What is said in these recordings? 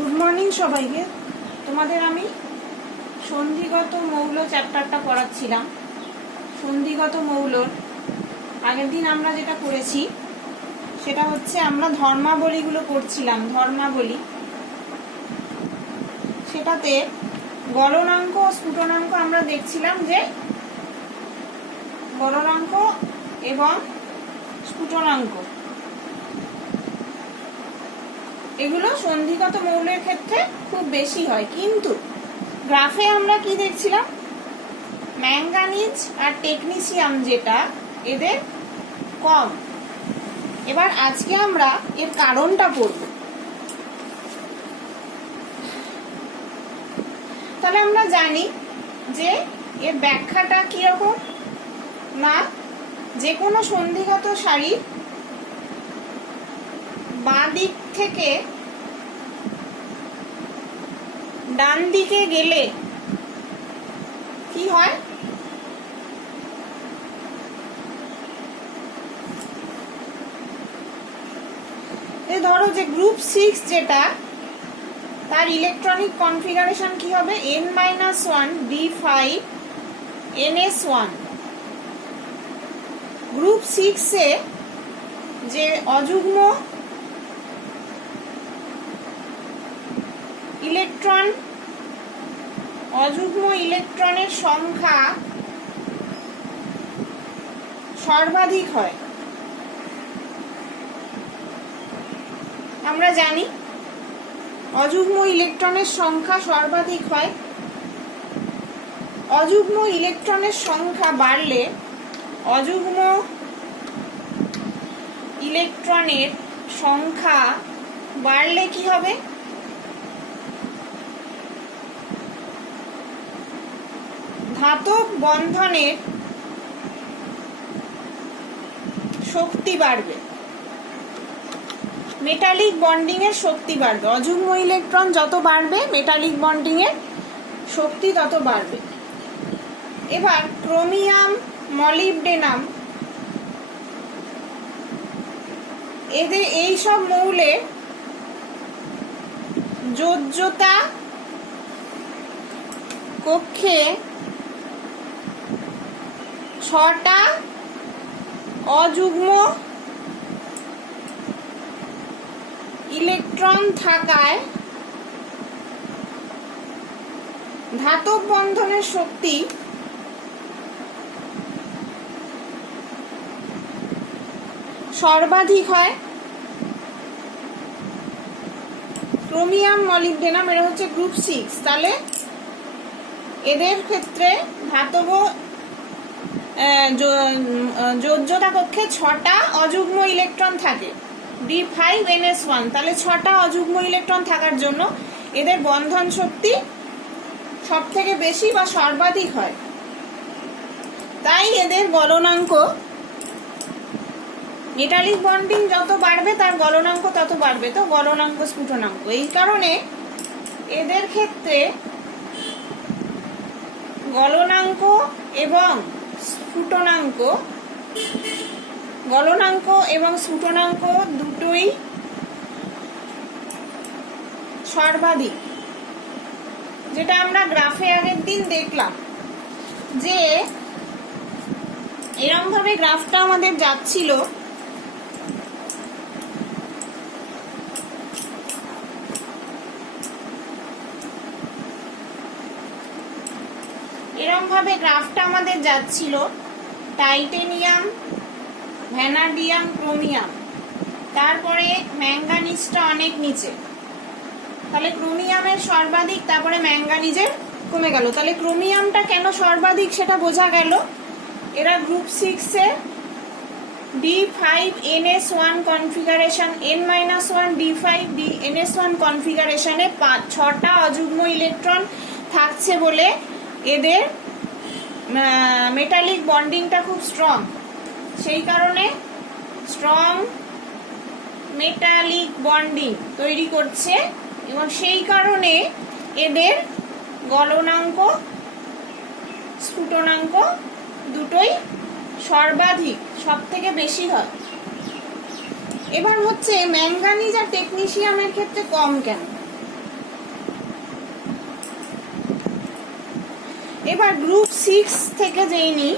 Good morning সবাইকে। তোমাদের আমি সন্ধিগত মৌল চ্যাপ্টারটা পড়াচ্ছিলাম। সন্ধিগত মৌলর আগের দিন আমরা যেটা করেছি সেটা হচ্ছে আমরা ধর্মাবলীগুলো করছিলাম। ধর্মাবলী, সেটাতে গলনাঙ্ক ও স্ফুটনাঙ্ক আমরা দেখছিলাম যে গলনাঙ্ক এবং স্ফুটনাঙ্ক এগুলো সন্ধিগত মৌলের ক্ষেত্রে খুব বেশি হয়, কিন্তু গ্রাফে আমরা কি দেখছিলাম, ম্যাঙ্গানিজ আর টেকনিসিয়াম যেটা এদের কম। এবার আজকে আমরা এর কারণটা পড়ব। তাহলে আমরা জানি যে এর ব্যাখ্যাটা কিরকম, না যে কোনো সন্ধিগত সারির বাঁ দিক থেকে ডান দিকে গেলে কি হয়, ধরো যে গ্রুপ 6 যেটা, তার ইলেকট্রনিক কনফিগারেশন কি হবে, n-1 d5 ns1। গ্রুপ 6 এ যে অযুগ্ম ইলেকট্রনের সংখ্যা সর্বাধিক হয়। আমরা জানি অযুগ্ম ইলেকট্রনের সংখ্যা সর্বাধিক হয়। অযুগ্ম ইলেকট্রনের সংখ্যা বাড়লে, অযুগ্ম ইলেকট্রনের সংখ্যা বাড়লে কি হবে, ধাতব বন্ধনের শক্তি বাড়বে, মেটালিক বন্ডিং এর শক্তি বাড়বে। অযুগ্ম ইলেকট্রন যত বাড়বে, মেটালিক বন্ডিং এর শক্তি তত বাড়বে। এবার ক্রোমিয়াম, মলিবডেনাম এদের এইসব মৌলে যোজ্যতা কক্ষে 6টা অযুগ্ম ইলেকট্রন থাকায় ধাতব বন্ধনের শক্তি সর্বাধিক হয়। ক্রোমিয়াম, মলিবডেনাম এরা হচ্ছে গ্রুপ 6। তাহলে এদের ক্ষেত্রে ধাতব যোজ্যতা কক্ষে 6টা অযুগ্ম ইলেকট্রন থাকে, d5ns1। তাহলে 6টা অযুগ্ম ইলেকট্রন থাকার জন্য এদের বন্ধন শক্তি সব থেকে বেশি বা সর্বাধিক হয়। তাই এদের গলনাঙ্ক, মেটালিক বন্ডিং যত বাড়বে তার গলনাঙ্ক তত বাড়বে। তো গলনাঙ্ক, স্ফুটনাঙ্ক, এই কারণে এদের ক্ষেত্রে গলনাঙ্ক এবং স্ফুটনাঙ্ক দুটোই সর্বাধিক। যেটা আমরা গ্রাফে আগের দিন দেখলাম যে এরকম ভাবে গ্রাফটা আমাদের যাচ্ছিল, টাইটেনিয়াম, ভ্যানাডিয়াম, ক্রোমিয়াম, তারপরে ম্যাঙ্গানিজটা অনেক নিচে। তাহলে ক্রোমিয়ামের সর্বাধিক, তারপরে ম্যাঙ্গানিজের কমে গেল। তাহলে ক্রোমিয়ামটা কেন সর্বাধিক সেটা বোঝা গেল। এরা গ্রুপ 6 এ d5ns1 কনফিগারেশন, n-1 d5ns1 কনফিগারেশনে 6টা অযুগ্ম ইলেকট্রন থাকছে বলে এদের মেটালিক বন্ডিংটা খুব স্ট্রং। সেই কারণে স্ট্রং মেটালিক বন্ডিং তৈরি করছে, এবং সেই কারণে এদের গলনাঙ্ক, স্ফুটনাঙ্ক দুটোই সর্বাধিক, সব থেকে বেশি হয়। এবার হচ্ছে ম্যাঙ্গানিজ আর টেকনিসিয়ামের ক্ষেত্রে কম কেন। এবার গ্রুপ 6 থেকে যেই নিই,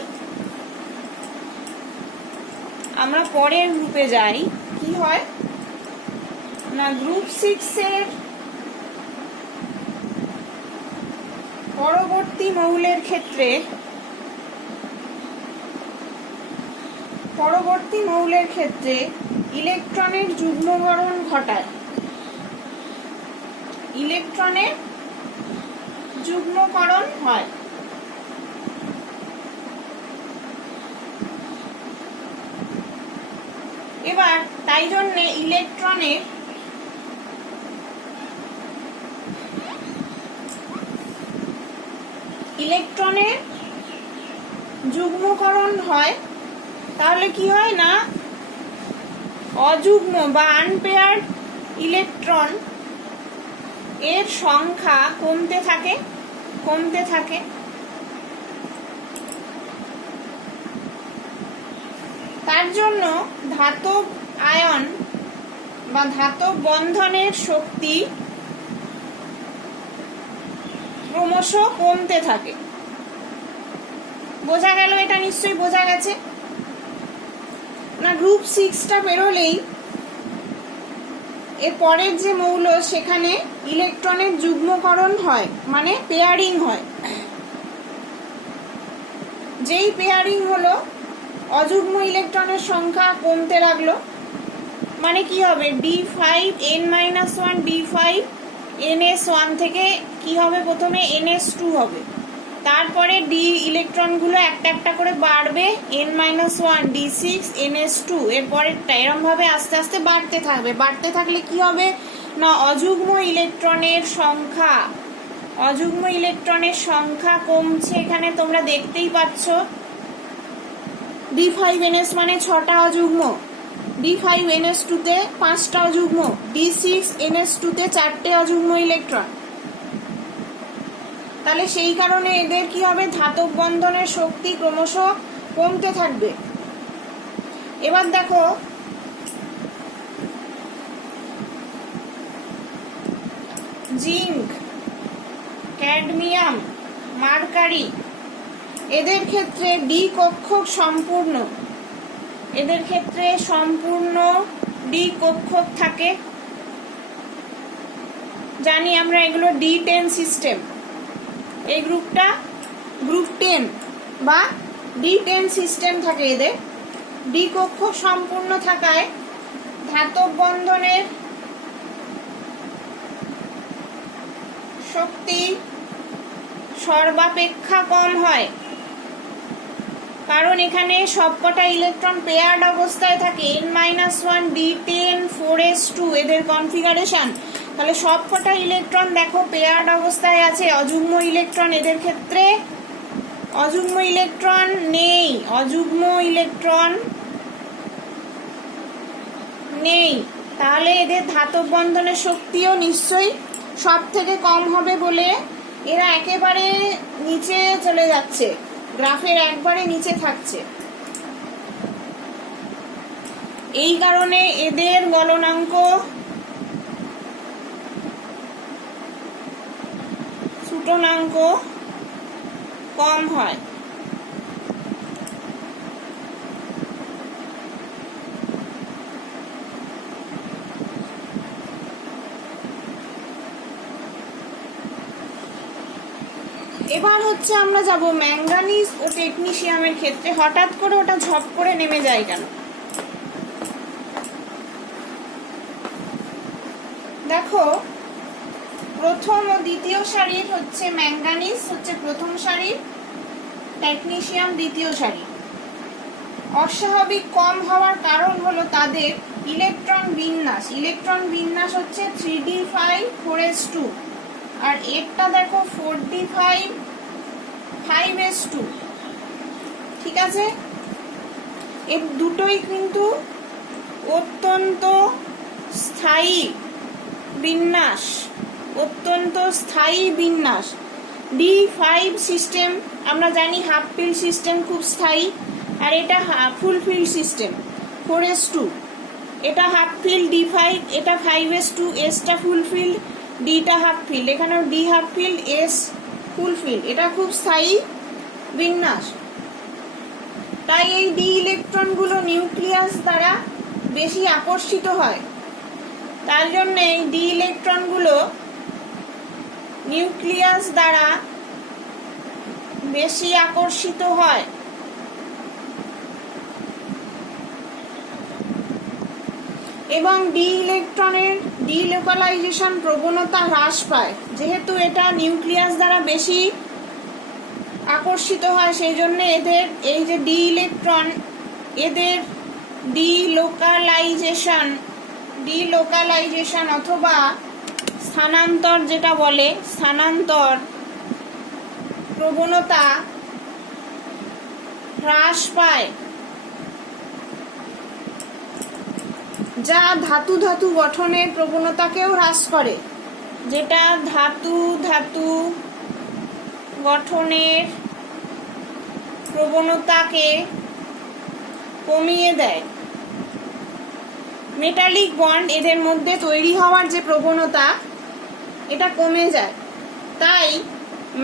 আমরা পরের গ্রুপে যাই, কি হয় না গ্রুপ 6 এর পরবর্তী মৌলের ক্ষেত্রে ইলেকট্রনের যুগ্মকরণ ঘটায়, ইলেকট্রনের যুগ্মকরণ হয়। এবার তাই জন্য ইলেকট্রনের যুগ্মকরণ হয়, তাহলে কি হয় না অযুগ্ম বা আনপেয়ার্ড ইলেকট্রন এর সংখ্যা কমতে থাকে। তার জন্য ধাতব আয়ন বা ধাতব বন্ধনের শক্তি ক্রমশ কমতে থাকে। বোঝা গেল? এটা নিশ্চয়ই বোঝা গেছে না। গ্রুপ 6টা বেরোলেই এর পরের যে মৌল সেখানে ইলেকট্রনের যুগ্মকরণ হয়, মানে পেয়ারিং হয়। যেই পেয়ারিং হলো অযুগ্ম ইলেকট্রনের সংখ্যা কমতে লাগলো, মানে কি হবে D5N-1 D5NS1 থেকে কি হবে, প্রথমে NS2 হবে, তারপরে ডি ইলেকট্রনগুলো একটা একটা করে বাড়বে, N-1 D6NS2, এরপরেরটা এরম ভাবে আস্তে আস্তে বাড়তে থাকবে। বাড়তে থাকলে কি হবে না অযুগ্ম ইলেকট্রনের সংখ্যা কমছে। এখানে তোমরা দেখতেই পাচ্ছ D5NS মানে 6টা অযুগ্ম, D5NS2 তে 5টা অযুগ্ম, D6NS2 তে 4টে অযুগ্ম ইলেকট্রন। তাহলে সেই কারণে এদের কি হবে, ধাতব বন্ধনের শক্তি ক্রমশ কমতে থাকবে। এবার দেখো জিঙ্ক, ক্যাডমিয়াম, মার্কারি, এদের ক্ষেত্রে ডি কক্ষক সম্পূর্ণ ডি কক্ষক থাকে। জানি আমরা এগুলো D10 সিস্টেম। এই গ্রুপটা গ্রুপ 10 বা D10 সিস্টেম থাকে এদের। ডি কক্ষক সম্পূর্ণ থাকায় ধাতব বন্ধনের শক্তি সর্বাপেক্ষা কম হয়, কারণ এখানে সবকটা ইলেকট্রন পেয়ার্ড অবস্থায় থাকে। N-1 D10 4s2 এদের কনফিগারেশন। তাহলে সবকটা ইলেকট্রন দেখো পেয়ার্ড অবস্থায় আছে। অযুগ্ম ইলেকট্রন এদের ক্ষেত্রে নেই। তাহলে এদের ধাতব বন্ধনের শক্তিও নিশ্চয়ই সব থেকে কম হবে বলে এরা একেবারে নিচে চলে যাচ্ছে, গ্রাফের একবারে নিচে থাকছে। এই কারণে এদের গলনাঙ্ক ছোটনাঙ্ক কম হয়। এবার হচ্ছে আমরা যাব ম্যাঙ্গানিজ ও টেকনিশিয়ামের ক্ষেত্রে। হঠাৎ করে ওটা ঝপ করে নেমে যায় কেন? দেখো প্রথম ও দ্বিতীয় সারির হচ্ছে ম্যাঙ্গানিজ হচ্ছে প্রথম সারির, টেকনিশিয়াম দ্বিতীয় সারি। অস্বাভাবিক কম হওয়ার কারণ হলো তাদের ইলেকট্রন বিন্যাস হচ্ছে 3d5 4s2, আর এরটা দেখো 4d5 5s2। ঠিক আছে, এর দুটোই কিন্তু অত্যন্ত স্থায়ী বিন্যাস। D5 সিস্টেম আমরা জানি হাফ ফিল সিস্টেম খুব স্থায়ী, আর এটা ফুল ফিল সিস্টেম 4s2। এটা হাফ ফিল D5, এটা 5s2, এসটা full fill, ডিটা half field, এখানেও D half field, S fulfil, এটা খুব স্থায়ী বিন্যাস। তাই এই ডি ইলেকট্রনগুলো নিউক্লিয়াস দ্বারা বেশি আকর্ষিত হয়, তার জন্য এই ডি ইলেকট্রনগুলো নিউক্লিয়াস দ্বারা বেশি আকর্ষিত হয়। এবং ডি ইলেকট্রনের ডিলোকালাইজেশন প্রবণতা হ্রাস পায়, যেহেতু এটা নিউক্লিয়াস দ্বারা বেশি আকর্ষিত হয়, সেই জন্য এদের এই যে ডি ইলেকট্রন, এদের ডিলোকালাইজেশন অথবা স্থানান্তর যেটা বলে, স্থানান্তর প্রবণতা হ্রাস পায়, যা ধাতু ধাতু গঠনের প্রবণতাকেও হ্রাস করে, যেটা ধাতু ধাতু গঠনের প্রবণতাকে কমিয়ে দেয়। মেটালিক বন্ড এদের মধ্যে তৈরি হওয়ার যে প্রবণতা, এটা কমে যায়। তাই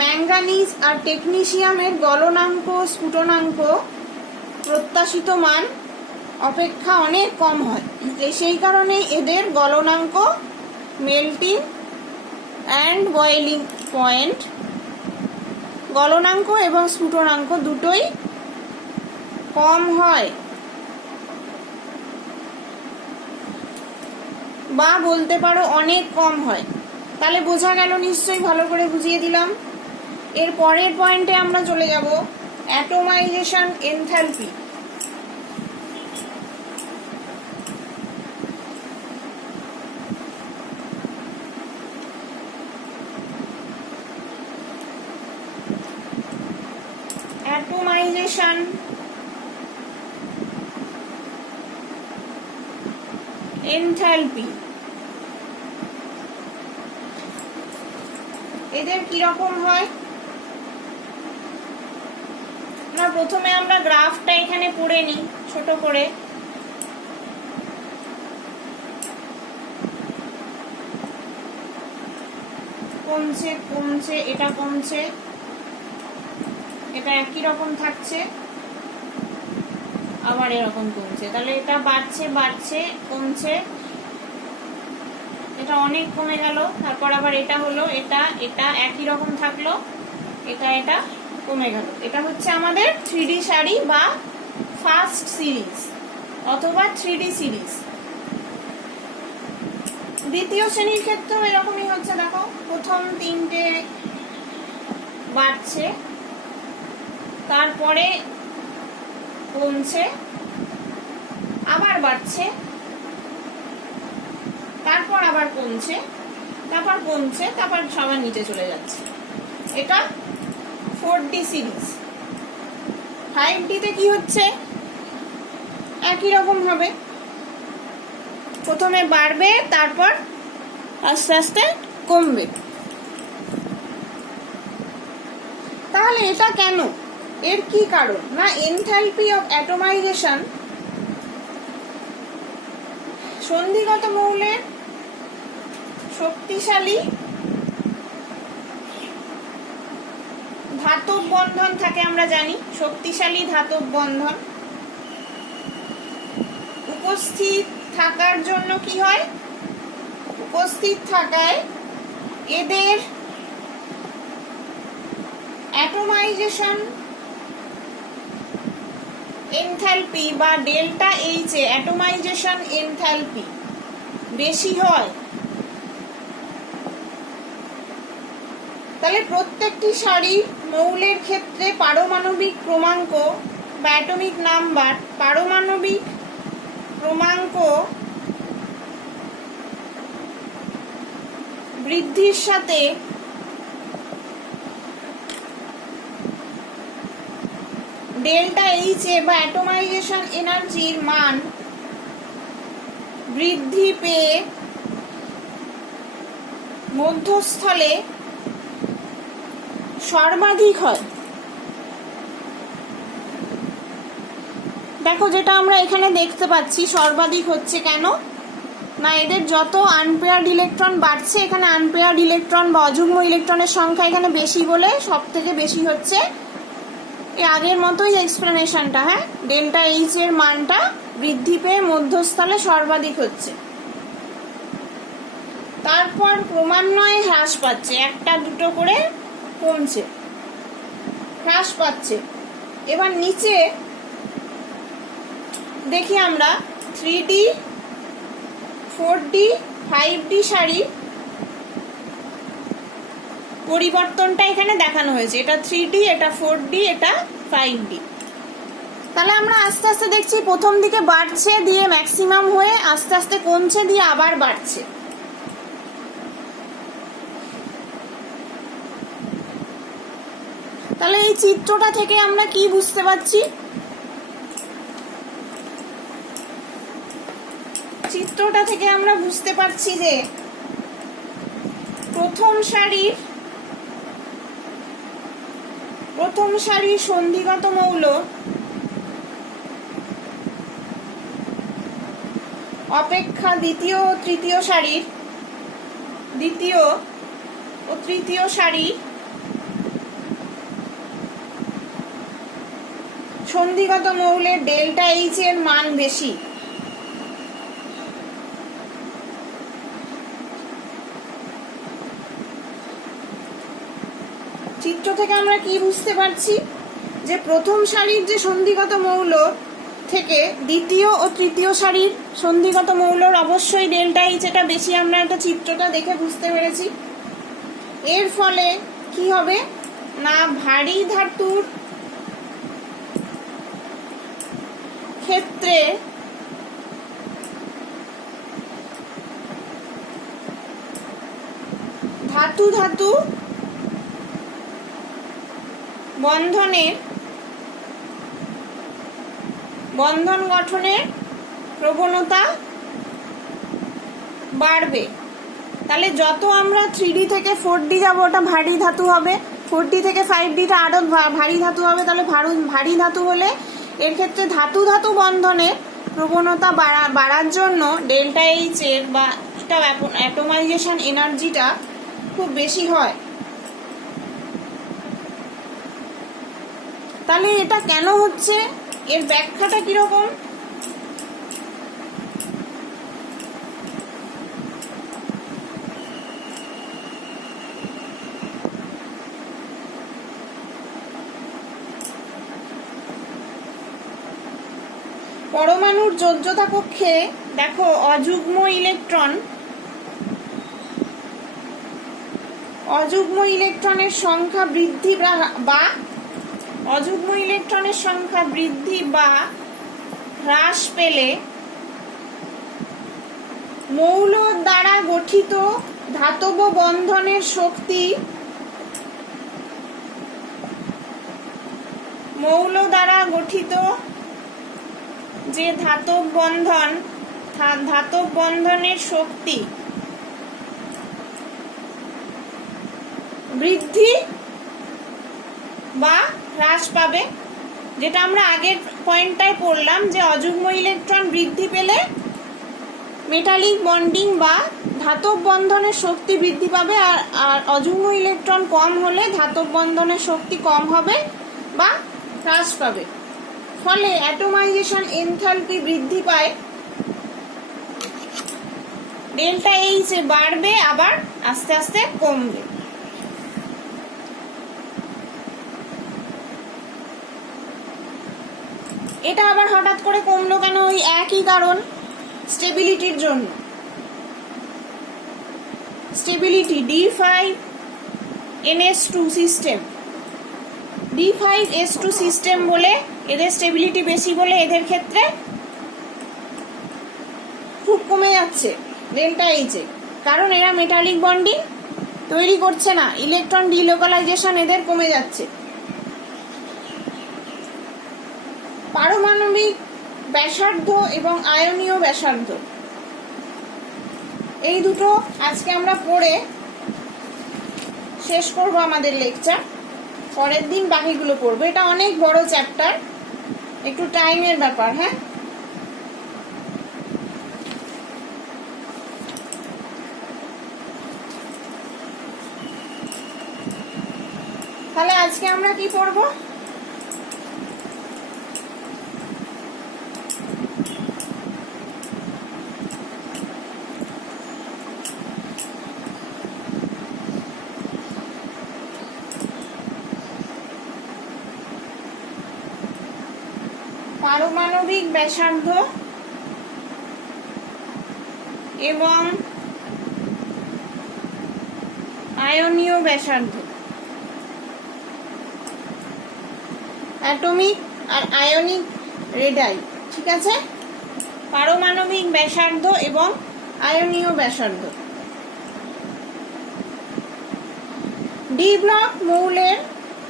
ম্যাঙ্গানিজ আর টেকনিশিয়ামের গলনাঙ্ক স্ফুটনাঙ্ক প্রত্যাশিত মান অপেক্ষা অনেক কম হয়। সেই কারণেই এদের গলনাঙ্ক, মেল্টিং অ্যান্ড বয়েলিং পয়েন্ট, গলনাঙ্ক এবং স্ফুটনাঙ্ক দুটোই কম হয়, বা বলতে পারো অনেক কম হয়। তাহলে বোঝা গেল নিশ্চয়ই, ভালো করে বুঝিয়ে দিলাম। এর পরের পয়েন্টে আমরা চলে যাব, অ্যাটোমাইজেশন এনথালপি। অ্যাটোমাইজেশন এনথালপি এদের কিরকম হয় না, প্রথমে আমরা গ্রাফটা এখানে পড়ে নিই ছোট করে। কমছে কমছে, এটা কমছে, এটা একই রকম থাকছে, আবার এরকম কমছে। তাহলে এটা বাড়ছে বাড়ছে কমছে, এটা অনেক কমে গেল, তারপর আবার এটা হলো, এটা এটা একই রকম থাকলো, এটা এটা কমে গেল। এটা হচ্ছে আমাদের 3D সারি বা ফার্স্ট সিরিজ অথবা 3D সিরিজ। দ্বিতীয় শ্রেণীর ক্ষেত্রেও এরকমই হচ্ছে। দেখো, প্রথম তিনটে বাড়ছে, তারপরে কমছে, আবার বাড়ছে, তারপর আবার কমছে, তারপর কমছে, তারপর সবার নিচে চলে যাচ্ছে। এটা 4D সিরিজ। 5D তে কি হচ্ছে? একই রকম হবে, প্রথমে বাড়বে, তারপর আস্তে আস্তে কমবে। তাহলে এটা কেন? এর কি কারণ? না, এনথালপি অফ অ্যাটোমাইজেশন সন্ধিগত মৌলের শক্তিশালী ধাতব বন্ধন থাকে, আমরা জানি শক্তিশালী ধাতব বন্ধন উপস্থিত থাকার জন্য কি হয়? উপস্থিত থাকায় এদের অ্যাটোমাইজেশন এনথালপি বা ডেল্টা এইচ এ অ্যাটোমাইজেশন এনথালপি বেশি হয়। তাহলে প্রত্যেকটি সারির মৌলের ক্ষেত্রে পারমাণবিক ক্রমাঙ্ক বা অ্যাটমিক নাম্বার, পারমাণবিক ক্রমাঙ্ক বৃদ্ধির সাথে ডেল্টা এইচ এ বা অ্যাটোমাইজেশন এনার্জির মান বৃদ্ধি পেয়ে মধ্যস্থলে সর্বাধিক হয়। দেখো, যেটা আমরা এখানে দেখতে পাচ্ছি সর্বাধিক হচ্ছে কেন? না, এদের যত আনপেয়ার্ড ইলেকট্রন বাড়ছে, এখানে আনপেয়ার্ড ইলেকট্রন বা অযুগ্ম ইলেকট্রনের সংখ্যা এখানে বেশি বলে সব থেকে বেশি হচ্ছে। এই আগের মতোই এক্সপ্লেনেশনটা, হ্যাঁ, ডেল্টা এইচ এর মানটা বৃদ্ধি পেয়ে মধ্যস্থলে সর্বাধিক হচ্ছে, তারপর ক্রমান্বয়ে হ্রাস পাচ্ছে, একটা দুটো করে কমছে, হ্রাস পাচ্ছে। এবার নিচে দেখি আমরা 3D 4D 5D সারি পরিবর্তনটা এখানে দেখানো হয়েছে। এটা 3D, এটা 4D, এটা 5D। তাহলে আমরা আস্তে আস্তে দেখছি প্রথম দিকে বাড়ছে, দিয়ে ম্যাক্সিমাম হয়ে আস্তে আস্তে কমছে, দিয়ে আবার বাড়ছে। তাহলে এই চিত্রটা থেকে আমরা কি বুঝতে পারছি? চিত্রটা থেকে আমরা বুঝতে পারছি যে প্রথম সারির সন্ধিগত মৌল অপেক্ষা দ্বিতীয় ও তৃতীয় সারি সন্ধিগত মৌলের ডেল্টা এইচ এর মান বেশি। চিত্র থেকে আমরা কি বুঝতে পারছি? যে প্রথম সারির যে সন্ধিগত মৌল থেকে দ্বিতীয় ও তৃতীয় সারির সন্ধিগত মৌলর অবশ্যই ডেল্টা এইচ এটা বেশি, আমরা একটা চিত্রটা দেখে বুঝতে পেরেছি। এর ফলে কি হবে না, ভারী ধাতুর ক্ষেত্রে ধাতু ধাতু বন্ধন গঠনের প্রবণতা বাড়বে। তাহলে যত আমরা 3D থেকে 4D যাব, ওটা ভারী ধাতু হবে, 4D থেকে 5Dটা আরো ভারী ধাতু হবে। তাহলে ভারী ধাতু হলে এর ক্ষেত্রে ধাতু ধাতু বন্ধনের প্রবণতা বাড়ার জন্য ডেল্টা এইচ এর বা অ্যাটোমাইজেশন এনার্জিটা খুব বেশি হয়। তাহলে এটা কেন হচ্ছে, এর ব্যাখ্যাটা কিরকম? পরমাণুর যোজ্যতা কক্ষে দেখো অযুগ্ম ইলেকট্রনের সংখ্যা বৃদ্ধি বা হ্রাস পেলে মৌল দ্বারা গঠিত ধাতব বন্ধনের শক্তি যে ধাতব বন্ধনের শক্তি বৃদ্ধি বা হ্রাস পাবে। যেটা আমরা আগের পয়েন্টটায় পড়লাম যে অযুগ্ম ইলেকট্রন বৃদ্ধি পেলে মেটালিক বন্ডিং বা ধাতব বন্ধনের শক্তি বৃদ্ধি পাবে, আর অযুগ্ম ইলেকট্রন কম হলে ধাতব বন্ধনের শক্তি কম হবে বা হ্রাস পাবে। ফলে অ্যাটোমাইজেশন এনথালপি বৃদ্ধি পায়, ডেল্টা এইচ বাড়বে, আবার আস্তে আস্তে কমবে। এটা আবার হঠাৎ করে কমলো কেন? ওই একই কারণ, স্টেবিলিটির জন্য। Stability D5NS2 system, D5S2 system বলে এদের স্টেবিলিটি বেশি বলে এদের ক্ষেত্রে খুব কমে যাচ্ছে ডেল্টা এইচে, কারণ এরা মেটালিক বন্ডিং তৈরি করছে না, ইলেকট্রন ডিলোকালাইজেশন এদের কমে যাচ্ছে। পারমাণবিক ব্যাসার্ধ এবং আয়নীয় ব্যাসার্ধ, এই দুটো আজকে আমরা পড়ে শেষ করব আমাদের লেকচার। পরের দিন বাকিগুলো পড়বো। এটা অনেক বড় চ্যাপ্টার, একটু টাইমের ব্যাপার। হ্যাঁ, তাহলে আজকে আমরা কি পড়বো? পারমাণবিক ব্যাসার্ধ এবং আয়নীয় ব্যাসার্ধ, অ্যাটমিক আর আয়নিক রেডাই। ঠিক আছে, পারমাণবিক ব্যাসার্ধ এবং আয়নীয় ব্যাসার্ধ। ডি ব্লক মৌলের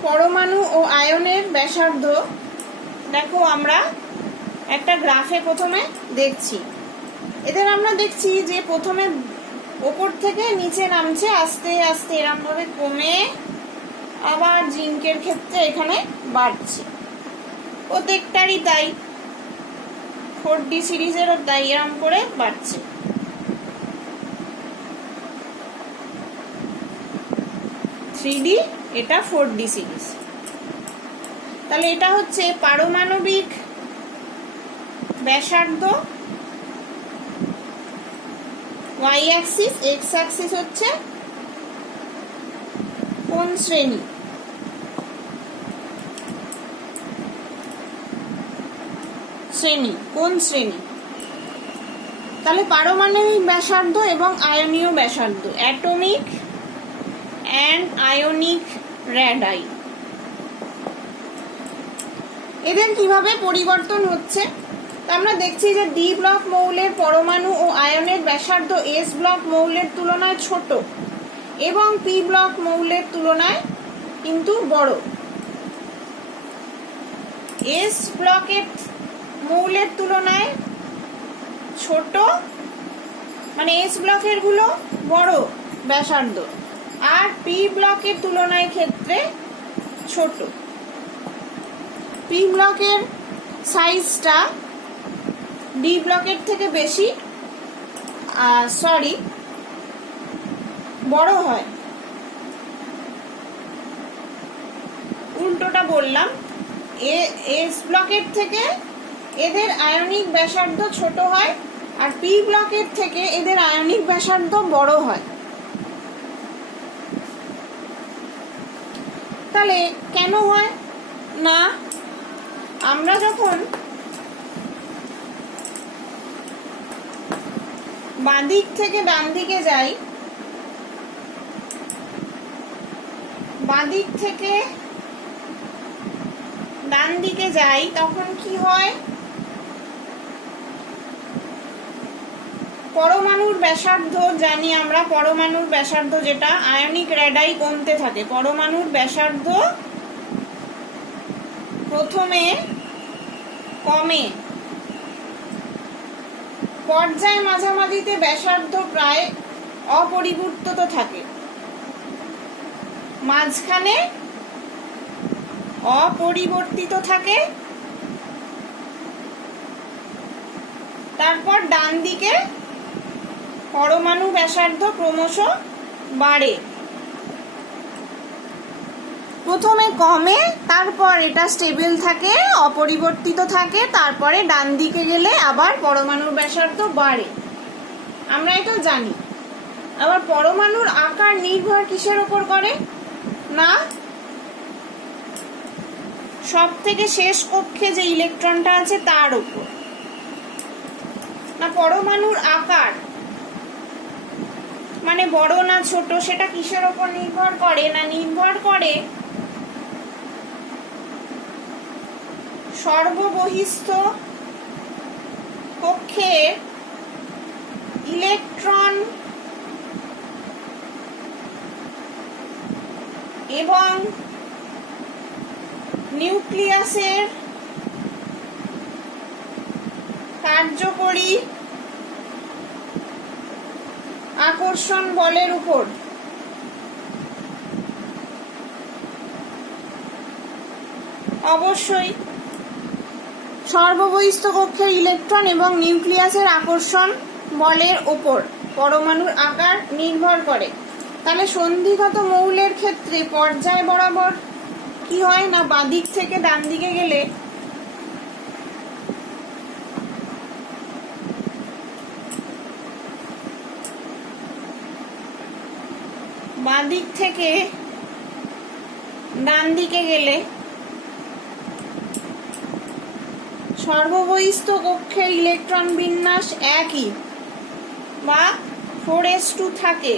পরমাণু ও আয়নের ব্যাসার্ধ দেখো আমরা একটা গ্রাফে প্রথমে দেখছি। এদের আমরা দেখছি যে প্রথমে ওপর থেকে নিচে নামছে আস্তে আস্তে এরম ভাবে কমে আবার জিঙ্কের ক্ষেত্রে এখানে বাড়ছে। প্রত্যেকটারই তাই, 4D সিরিজেরও তাই, এরম করে বাড়ছে। থ্রি এটা 4D সিরিজ। তাহলে এটা হচ্ছে পারমাণবিক ব্যাসার্ধ, ওয়াই অ্যাক্সিস, এক্স অ্যাক্সিস হচ্ছে কোন শ্রেণী। কোন শ্রেণী। তাহলে পারমাণবিক ব্যাসার্ধ এবং আয়নীয় ব্যাসার্ধ, অ্যাটমিক অ্যান্ড আয়নিক রেডাই, এদের কিভাবে পরিবর্তন হচ্ছে আমরা দেখছি যে ডি ব্লক মৌলের পরমাণু ও আয়নের ব্যাসার্ধ এস ব্লক মৌলের তুলনায় ছোট এবং পি ব্লক মৌলের তুলনায় কিন্তু বড়। এস ব্লকের মৌলের তুলনায় ছোট, মানে এস ব্লকের গুলো বড় ব্যাসার্ধ, আর পি ব্লকের তুলনায় ক্ষেত্রে ছোট। পি ব্লকের সাইজটা ডি ব্লকের থেকে বেশি বড় হয়, উল্টোটা বললাম। এস ব্লকের থেকে এদের আয়নিক ব্যাসার্ধ ছোট হয় আর পি ব্লকের থেকে এদের আয়নিক ব্যাসার্ধ বড় হয়। তাহলে কেন হয় না, আমরা যখন বাঁদিক থেকে ডান দিকে যাই, বাঁদিক থেকে ডান দিকে যাই তখন কি হয়, পরমাণুর ব্যাসার্ধ জানি আমরা, পরমাণুর ব্যাসার্ধ যেটা আয়নিক রেডাই কমতে থাকে। পরমাণুর ব্যাসার্ধ প্রথমে কমে, পর্যায় মাঝামাঝিতে ব্যাসার্ধ প্রায় অপরিবর্তিত থাকে, মাঝখানে অপরিবর্তিত থাকে, তারপর ডান দিকে পরমাণু ব্যাসার্ধ ক্রমশ বাড়ে। প্রথমে কমে, তারপর এটা স্টেবল থাকে, অপরিবর্তিত থাকে, তারপরে ডান দিকে গেলে আবার পরমাণুর ব্যাসার্ধ বাড়ে। আমরা এটা জানি। আবার পরমাণুর আকার নির্ভর কিসের উপর করে না, সব থেকে শেষ কক্ষে যে ইলেকট্রনটা আছে তার উপর না। পরমাণুর আকার মানে বড় না ছোট সেটা কিসের উপর নির্ভর করে না, নির্ভর করে সর্ববহিস্থ কক্ষের ইলেকট্রন এবং নিউক্লিয়াসের কার্যকরী আকর্ষণ বলের উপর। অবশ্যই সর্ববহিস্থ কক্ষের ইলেকট্রন এবং নিউক্লিয়াসের আকর্ষণ বলের উপর পরমাণুর আকার নির্ভর করে। তাহলে সন্ধিগত মৌলের ক্ষেত্রে পর্যায় বরাবর কি হয় না, বাঁদিক থেকে ডান দিকে গেলে বাঁদিক থেকে ডান দিকে গেলে সর্ববহিস্থ কক্ষের ইলেকট্রন বিন্যাস একই বা 4s2 থাকে।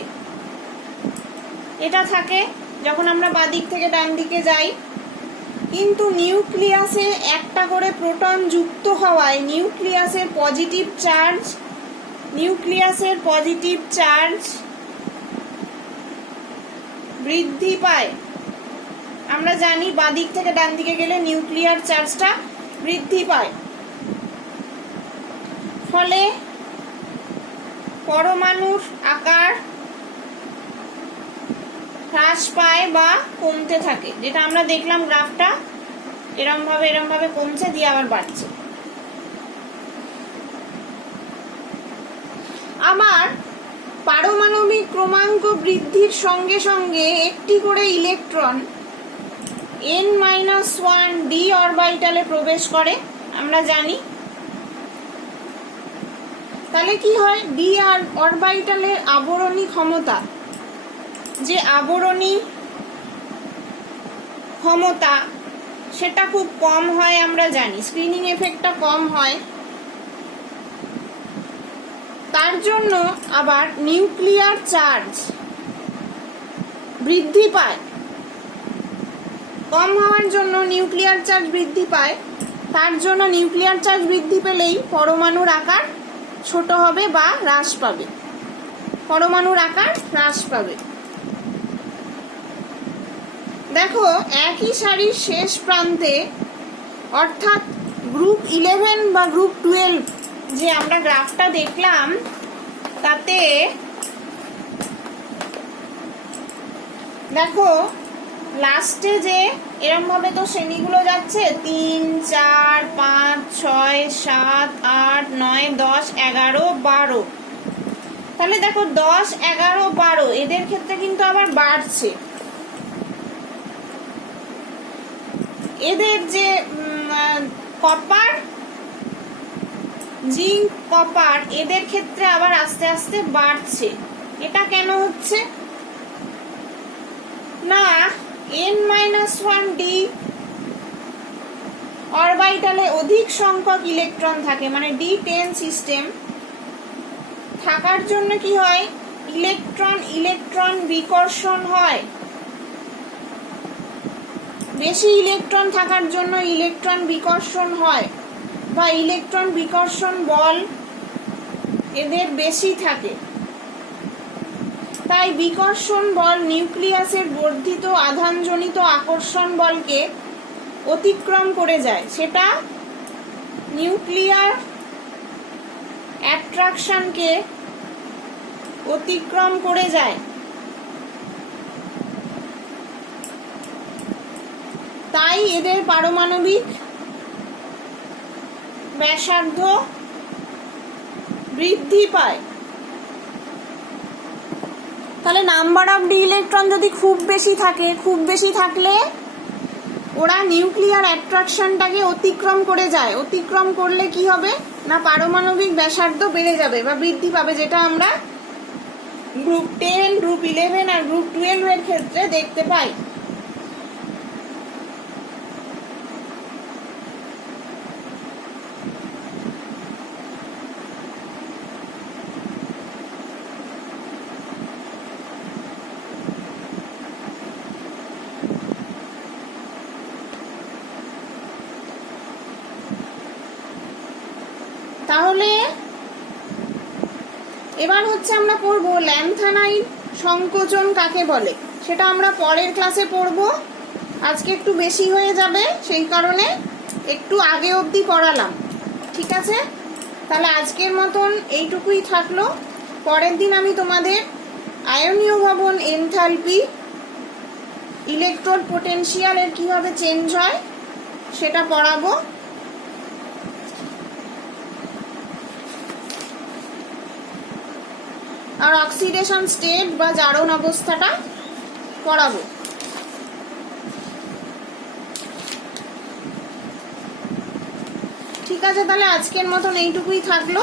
এটা থাকে যখন আমরা বাঁদিক থেকে ডান দিকে যাই। কিন্তু নিউক্লিয়াসে একটা করে প্রোটন যুক্ত হওয়ায় নিউক্লিয়াসের পজিটিভ চার্জ বৃদ্ধি পায়। আমরা জানি বাঁদিক থেকে ডান দিকে গেলে নিউক্লিয়ার চার্জটা বৃদ্ধি পায়, ফলে পরমাণুর আকার হ্রাস পায় বা কমতে থাকে, যেটা আমরা দেখলাম গ্রাফটা এরম ভাবে কমছে দিয়ে আবার বাড়ছে। আমার পারমাণবিক ক্রমাঙ্ক বৃদ্ধির সঙ্গে সঙ্গে একটি করে ইলেকট্রন n-1 d অরবিটালে প্রবেশ করে, আমরা জানি। তাহলে কি হয়, d অরবিটালের আবরণী ক্ষমতা, যে আবরণী ক্ষমতা সেটা খুব কম হয়, আমরা জানি স্ক্রিনিং এফেক্টটা কম হয়। তার জন্য আবার নিউক্লিয়ার চার্জ বৃদ্ধি পায়। কম হওয়ার জন্য নিউক্লিয়ার চার্জ বৃদ্ধি পায়। তার জন্য নিউক্লিয়ার চার্জ বৃদ্ধি পেলেই পরমাণুর আকার ছোট হবে বা হ্রাস পাবে, পরমাণুর আকার হ্রাস পাবে। দেখো একই সারির শেষ প্রান্তে, অর্থাৎ গ্রুপ 11 বা গ্রুপ 12 যে আমরা গ্রাফটা দেখলাম, তাতে দেখো লাস্টে যে এরম ভাবে তো শ্রেণীগুলো যাচ্ছে 3, 4, 5, 6, 7, 8, 9, 10, 11, 12। তাহলে দেখো 10, 11, 12 এদের ক্ষেত্রে কিন্তু আবার বাড়ছে। এদের যে কপার, জিঙ্ক, কপার এদের ক্ষেত্রে আবার আস্তে আস্তে বাড়ছে। এটা কেন হচ্ছে না, n-1 d অরবিটালে অধিক সংখ্যক ইলেকট্রন থাকে, মানে d10 সিস্টেম থাকার জন্য কি হয়, ইলেকট্রন বিকর্ষণ হয়। বেশি ইলেকট্রন থাকার জন্য ইলেকট্রন বিকর্ষণ হয় বা ইলেকট্রন বিকর্ষণ বল এদের বেশি থাকে। তাই বিকর্ষণ বল নিউক্লিয়াসের বর্ধিত আধানজনিত আকর্ষণ বলকে অতিক্রম করে যায়, সেটা নিউক্লিয়ার অ্যাট্রাকশনকে অতিক্রম করে যায়। তাই এদের পারমাণবিক ব্যাসার্ধ বৃদ্ধি পায়। তাহলে নাম্বার অফ ডি ইলেকট্রন যদি খুব বেশি থাকলে ওরা নিউক্লিয়ার অ্যাট্রাকশনটাকে অতিক্রম করে যায়। অতিক্রম করলে কি হবে না, পারমাণবিক ব্যাসার্ধ বেড়ে যাবে বা বৃদ্ধি পাবে, যেটা আমরা গ্রুপ 10, গ্রুপ 11 আর গ্রুপ 12 এর ক্ষেত্রে দেখতে পাই। তাহলে এবার হচ্ছে আমরা পড়ব ল্যান্থানাইড সংকোচন কাকে বলে, সেটা আমরা পরের ক্লাসে পড়ব। আজকে একটু বেশি হয়ে যাবে, সেই কারণে একটু আগে অবধি পড়ালাম, ঠিক আছে? তাহলে আজকের মতন এইটুকুই থাকলো। পরের দিন আমি তোমাদের আয়নীয় ভবন এনথালপি, ইলেকট্রোড পোটেনশিয়াল এর কিভাবে চেঞ্জ হয় সেটা পড়াবো। আর অক্সিডেশন স্টেট বা জারণ অবস্থাটা পড়াবো। ঠিক আছে, তাহলে আজকের মতন এইটুকুই থাকলো।